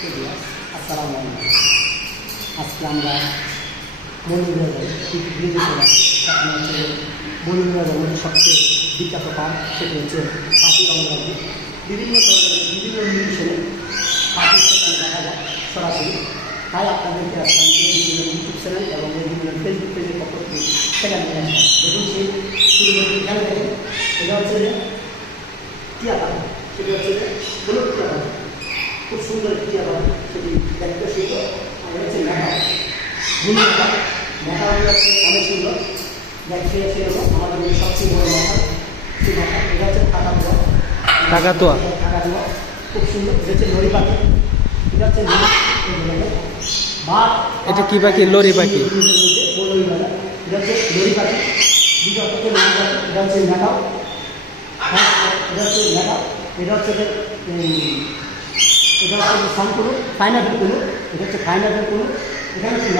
আসসালামু আলাইকুম। আজকে আমরা মৌলভীবাজারে সেখানে হচ্ছে মৌলভীবাজারের মধ্যে সবচেয়ে বিখ্যাত পার্ক, সেটি হচ্ছে কাজিরঙা। বিভিন্ন ধরনের বিভিন্ন নির্দেশনে পাখির সেখানে দেখা যায় সরাসরি। তাই আপনাদেরকে আসলাম বিভিন্ন ইউটিউব চ্যানেল এবং বিভিন্ন ফেসবুক পেজের পক্ষ থেকে সেখানে নিয়ে আসলাম। দেখুন সেই শুরু করে এখানে দেখেন, এটা হচ্ছে যে টিয়া পাখি, সেটা হচ্ছে যে হলুদ টিয়া পাখি, খুব সুন্দর টিয়া পাখি, সেটি দেখতে সুন্দর। আর হচ্ছে মেঘা ভুলি মেঘা, মেঘাগুলো হচ্ছে অনেক সুন্দর দেখতে। সেরকম আমাদের সবচেয়ে বড় মেঘা, সেই মেঘা এটা হচ্ছে কাকাতুয়া। কাকাতুয়া খুব সুন্দর। এটা হচ্ছে লরি পাখি, এটা হচ্ছে বা এটা কি পাখি? লরি পাখি। এটা হচ্ছে লরি পাখি, দুটো হচ্ছে লরি পাখি। এটা হচ্ছে মেঘা, এটা হচ্ছে মেঘা। এটা হচ্ছে এটা হচ্ছে সানকুলু, পাইনাপেল কুলু। এটা হচ্ছে পাইনাপেল কুলু। এখানে হচ্ছে মেঘা,